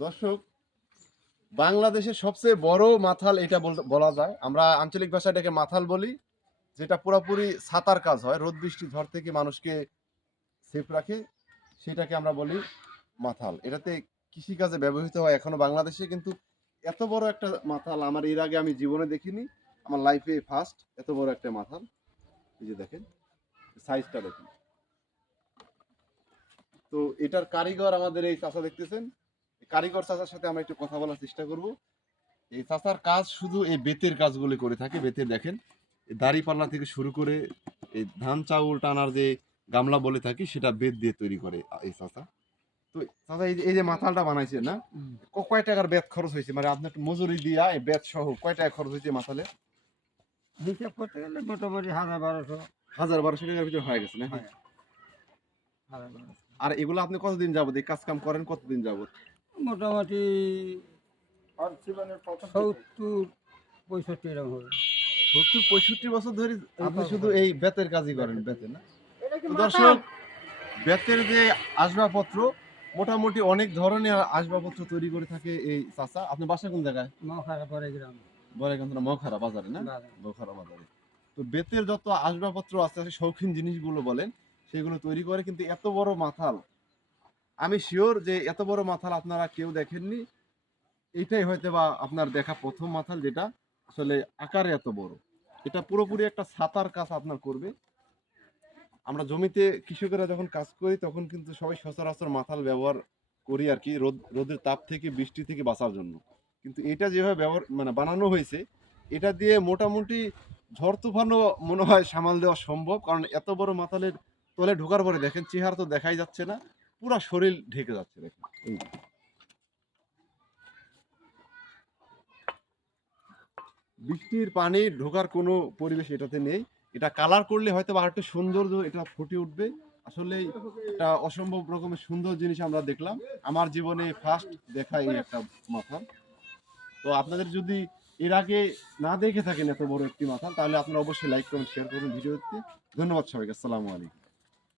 দর্শক, বাংলাদেশের সবচেয়ে বড় মাথাল এটা বল- যায়। আমরা আঞ্চলিক ভাষায় এটাকে মাথাল বলি, যেটা পুরোপুরি ছাতার কাজ হয়, রোদ, বৃষ্টি, ঝড় থেকে মানুষকে সেফ রাখে, সেটাকে আমরা বলি মাথাল। এটাতে কৃষিকাজে ব্যবহৃত হয় এখনও বাংলাদেশে, কিন্তু এত বড় একটা মাথাল আমার এর আগে আমি জীবনে দেখিনি। আমার লাইফে ফার্স্ট এত বড় একটা মাথাল। এই যে দেখেন সাইজটা দেখুন। তো এটার কারিগর আমাদের এই চাচা দেখতেছেন। কারিগর চাচার সাথে আমরা একটু কথা বলার চেষ্টা করব। এই চাচার কাজ শুধু এই বেতের কাজগুলি করে থাকে। বেতের দেখেন এই দাড়ি পাল্লা থেকে শুরু করে এই ধান চাউল টানার যে গামলা বলে থাকি সেটা বেত দিয়ে তৈরি করে এই চাচা। তো চাচা এই যে- মাথালটা বানাইছে না কয় টাকার বেত খরচ হয়েছে? মানে আপনার মজুরি দিয়া এই বেত সহ কয় টাকা খরচ হয়েছে মাথালে? হিসাব করতে গেলে মোটামুটি হাজার বারোশো। হাজার বারোশো টাকার ভিতরে হয়ে গেছে না হয়। আর এগুলো আপনি কতদিন যাবত? এই কাজ কাম করেন কতদিন যাবত? মোটামুটি সত্তর পঁয়ষট্টি এরকম হবে। সত্তর পঁয়ষট্টি বছর ধরে আপনি শুধু এই বেতের কাজই করেন বেতে না? দর্শক বেতের যে আসবাবপত্র মোটামুটি অনেক ধরনের আসবাবপত্র তৈরি করে থাকে এই চাচা। আপনি বাসা কোন জায়গায়? মখারা পরে গ্রাম। বলেগঞ্জ মখারা বাজারে না? বাজার। মখারা বাজারে। তো বেতের যত আসবাবপত্র আছে শৌখিন জিনিসগুলো বলেন সেগুলো তৈরি করে কিন্তু এত বড় মাথাল। আমি শিওর যে এত বড় মাথাল আপনারা কেউ দেখেননি। এটাই হয়তো বা আপনার দেখা প্রথম মাথাল যেটা। আসলে আকারে এত বড়। এটা পুরোপুরি একটা ছাতার কাজ আপনার করবে। আমরা জমিতে কৃষকেরা যখন কাজ করি, তখন কিন্তু সবাই সচরাচর মাথাল ব্যবহার করি আর কি, রোদ, রোদের তাপ থেকে, বৃষ্টি থেকে বাঁচার জন্য। কিন্তু এটা যেভাবে ব্যবহার মানে বানানো হয়েছে, এটা দিয়ে মোটামুটি ঝড় তুফানও মনে হয় সামাল দেওয়া সম্ভব। কারণ এত বড় মাথালের তলে ঢোকার পরে দেখেন, চেহারা তো দেখাই যাচ্ছে না। পুরো শরীর ঢেকে যাচ্ছে দেখেন। বৃষ্টির পানি ঢোকার কোনো পরিবেশ এটাতে নেই। এটা কালার করলে হয়তো বা আরেকটু সৌন্দর্য এটা ফুটে উঠবে। আসলে এটা অসম্ভব রকমের সুন্দর জিনিস আমরা দেখলাম। আমার জীবনে ফার্স্ট দেখা এই একটা মাথা। তো আপনাদের যদি এর আগে না দেখে থাকেন এত বড় একটি মাথা তাহলে আপনারা অবশ্যই লাইক করুন শেয়ার করুন ভিডিওতে। ধন্যবাদ সবাইকে। আসসালামু আলাইকুম।